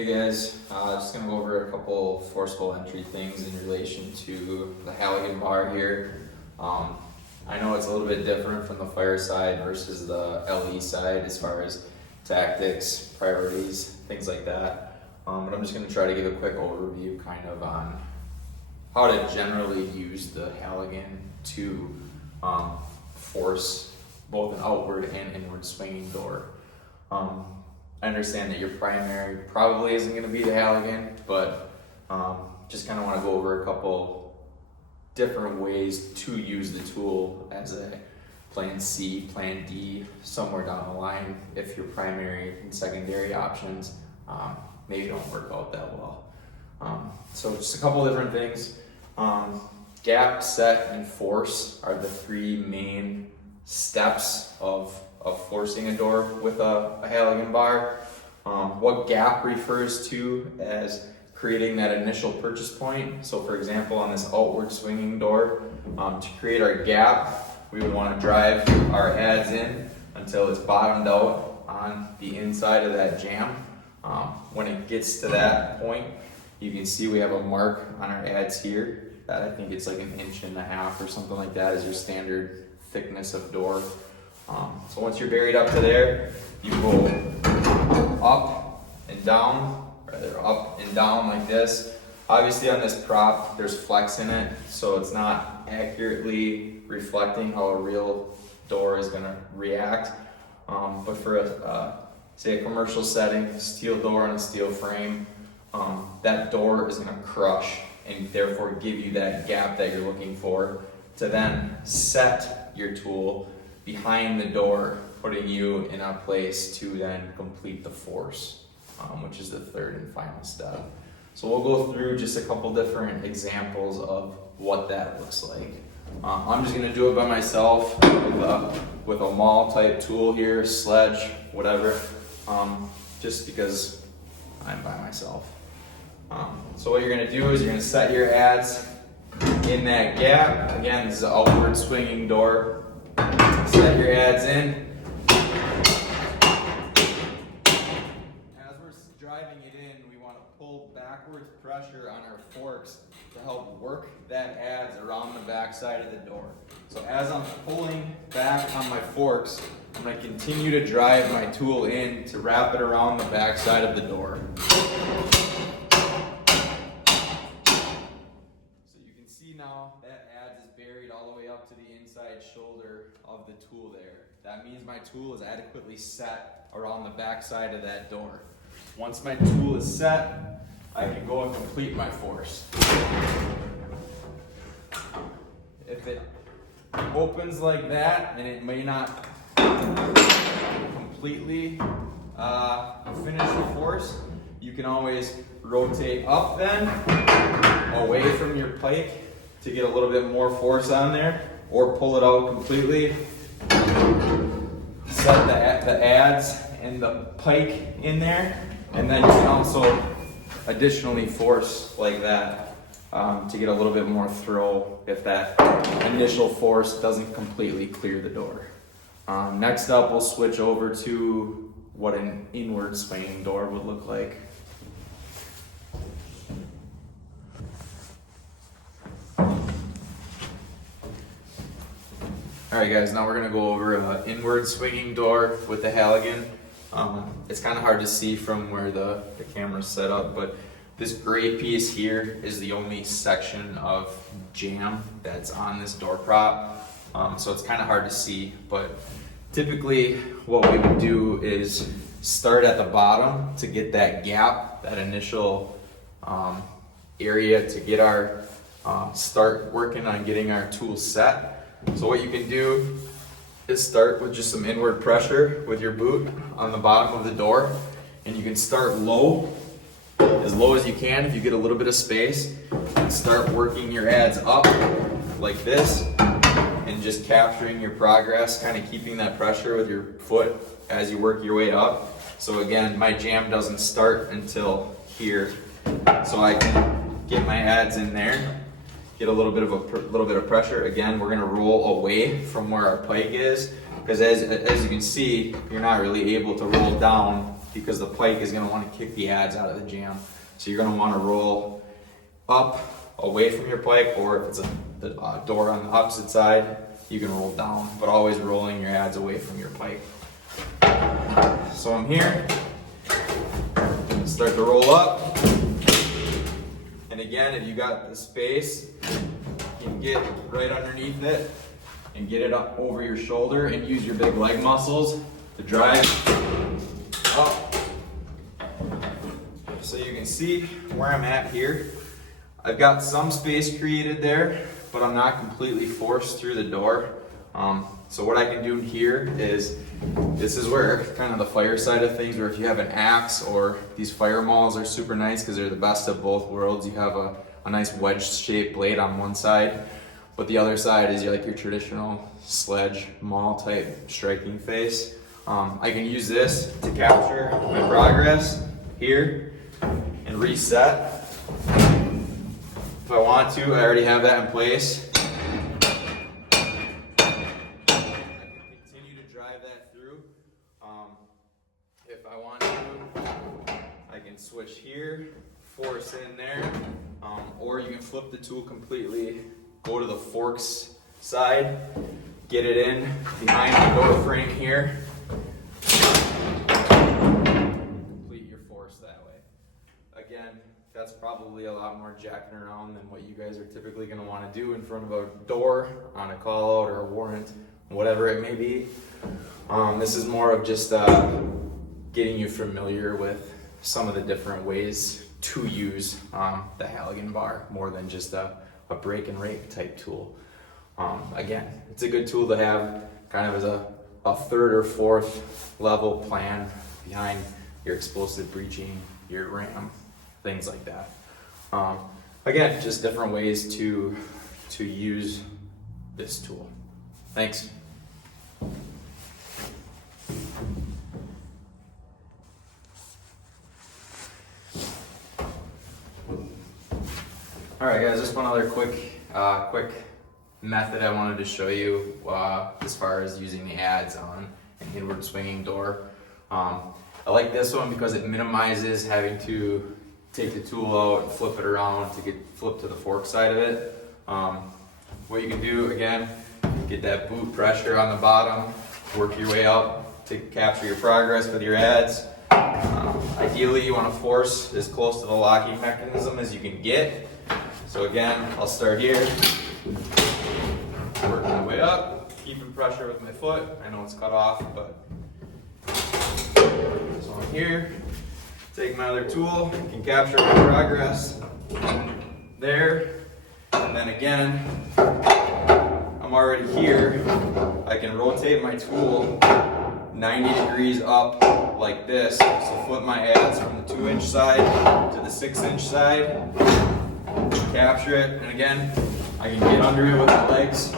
Hey guys, just going to go over a couple forcible entry things in relation to the Halligan bar here. I know it's a little bit different from the fire side versus the LE side as far as tactics, priorities, things like that. But I'm just going to try to give a quick overview kind of on how to generally use the Halligan to force both an outward and inward swinging door. I understand that your primary probably isn't going to be the Halligan, but just kind of want to go over a couple different ways to use the tool as a plan C, plan D, somewhere down the line if your primary and secondary options maybe don't work out that well. So just a couple different things. Gap, set, and force are the three main steps of forcing a door with a Halligan bar. What gap refers to as creating that initial purchase point. So for example, on this outward swinging door, to create our gap, we would want to drive our adz in until it's bottomed out on the inside of that jamb. When it gets to that point, you can see we have a mark on our adz here. That I think it's like 1.5 inches or something like that is your standard thickness of door. So once you're buried up to there, you go up and down, or up and down like this. Obviously on this prop, there's flex in it, so it's not accurately reflecting how a real door is gonna react. But for say a commercial setting, steel door and a steel frame, that door is gonna crush and therefore give you that gap that you're looking for to then set your tool behind the door, putting you in a place to then complete the force, which is the third and final step. So we'll go through just a couple different examples of what that looks like. I'm just gonna do it by myself with a maul type tool here, sledge, whatever, just because I'm by myself. So what you're gonna do is you're gonna set your adz in that gap. Again, this is an outward swinging door. Set your adz in. As we're driving it in, we want to pull backwards pressure on our forks to help work that adz around the back side of the door. So as I'm pulling back on my forks, I'm going to continue to drive my tool in to wrap it around the back side of the door. Now that adz is buried all the way up to the inside shoulder of the tool there. That means my tool is adequately set around the back side of that door. Once my tool is set, I can go and complete my force. If it opens like that, and it may not completely finish the force, you can always rotate up then, away from your pike, to get a little bit more force on there, or pull it out completely. Set the adz and the pike in there, and then you can also additionally force like that to get a little bit more throw if that initial force doesn't completely clear the door. Next up, we'll switch over to what an inward swinging door would look like. Alright guys, now we're going to go over an inward swinging door with the Halligan. It's kind of hard to see from where the camera's set up, but this gray piece here is the only section of jamb that's on this door prop. So it's kind of hard to see, but typically what we would do is start at the bottom to get that gap, that initial area to get our, start working on getting our tool set. So what you can do is start with just some inward pressure with your boot on the bottom of the door, and you can start low as you can if you get a little bit of space, and start working your adz up like this and just capturing your progress, kind of keeping that pressure with your foot as you work your way up. So again, my jamb doesn't start until here, so I can get my adz in there get a little bit of pressure. Again, we're gonna roll away from where our pike is, because as you can see, you're not really able to roll down because the pike is gonna wanna kick the adze out of the jam. So you're gonna wanna roll up away from your pike, or if it's the door on the opposite side, you can roll down, but always rolling your adze away from your pike. So I'm here, start to roll up. And again, if you got the space, you can get right underneath it and get it up over your shoulder and use your big leg muscles to drive up. So you can see where I'm at here. I've got some space created there, but I'm not completely forced through the door. So what I can do here is, this is where kind of the fire side of things, where if you have an axe, or these fire mauls are super nice because they're the best of both worlds. You have a nice wedge shaped blade on one side, but the other side is like your traditional sledge maul type striking face. I can use this to capture my progress here and reset. If I want to, I already have that in place. If I want to, I can switch here, force in there, or you can flip the tool completely, go to the forks side, get it in behind the door frame here, complete your force that way. Again, that's probably a lot more jacking around than what you guys are typically going to want to do in front of a door on a call out or a warrant, whatever it may be. This is more of just getting you familiar with some of the different ways to use the Halligan bar, more than just a break and rake type tool. Again, it's a good tool to have kind of as a third or fourth level plan behind your explosive breaching, your ram, things like that. Again, just different ways to use this tool. Thanks. All right, guys, just one other quick method I wanted to show you as far as using the adze on an inward swinging door. I like this one because it minimizes having to take the tool out and flip it around to get flipped to the fork side of it. What you can do, again, get that boot pressure on the bottom, work your way up to capture your progress with your adze. Ideally, you want to force as close to the locking mechanism as you can get. So again, I'll start here, work my way up, keeping pressure with my foot. I know it's cut off, but so I'm here, take my other tool, can capture my progress there, and then again, I'm already here. I can rotate my tool 90 degrees up like this, so flip my adze from the 2-inch side to the 6-inch side. Capture it, and again, I can get under it with my legs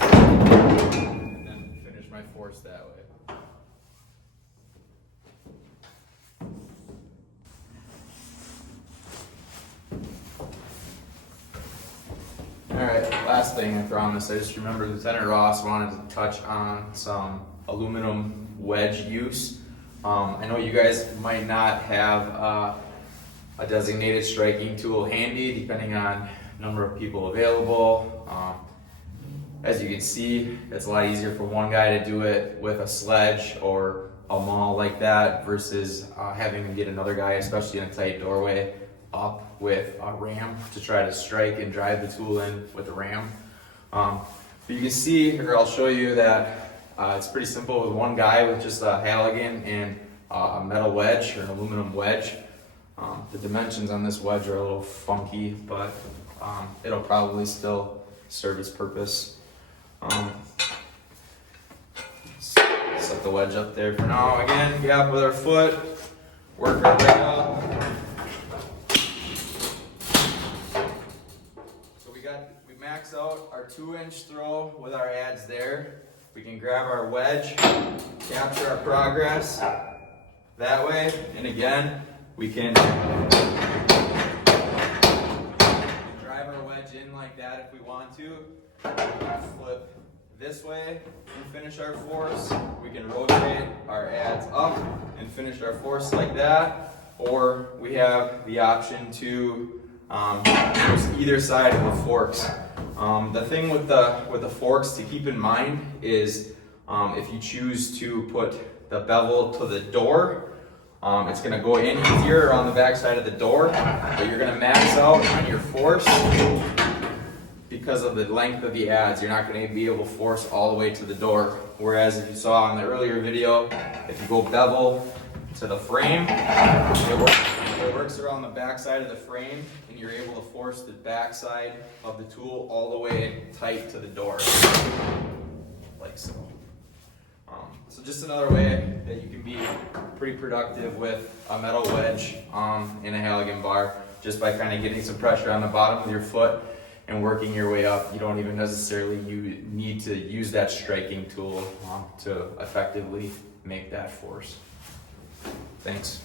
and then finish my force that way. Alright, last thing I promise, I just remembered Lieutenant Ross wanted to touch on some aluminum wedge use. I know you guys might not have a designated striking tool handy, depending on number of people available. As you can see, it's a lot easier for one guy to do it with a sledge or a maul like that versus having to get another guy, especially in a tight doorway, up with a ram to try to strike and drive the tool in with a ram. But you can see, or I'll show you that it's pretty simple with one guy with just a Halligan and a metal wedge or an aluminum wedge. The dimensions on this wedge are a little funky, but it'll probably still serve its purpose. Set the wedge up there for now. Again, gap with our foot, work our way up. So we max out our 2-inch throw with our adze there. We can grab our wedge, capture our progress that way, and again, we can drive like that if we want to. We can flip this way and finish our force. We can rotate our adz up and finish our force like that. Or we have the option to use either side of the forks. The thing with the forks to keep in mind is if you choose to put the bevel to the door, it's going to go in easier on the back side of the door, but you're going to max out on your force because of the length of the adz. You're not going to be able to force all the way to the door. Whereas if you saw in the earlier video, if you go bevel to the frame, it works around the back side of the frame, and you're able to force the back side of the tool all the way tight to the door, like so. So just another way that you can be pretty productive with a metal wedge in a Halligan bar, just by kind of getting some pressure on the bottom of your foot and working your way up. You don't even necessarily need to use that striking tool to effectively make that force. Thanks.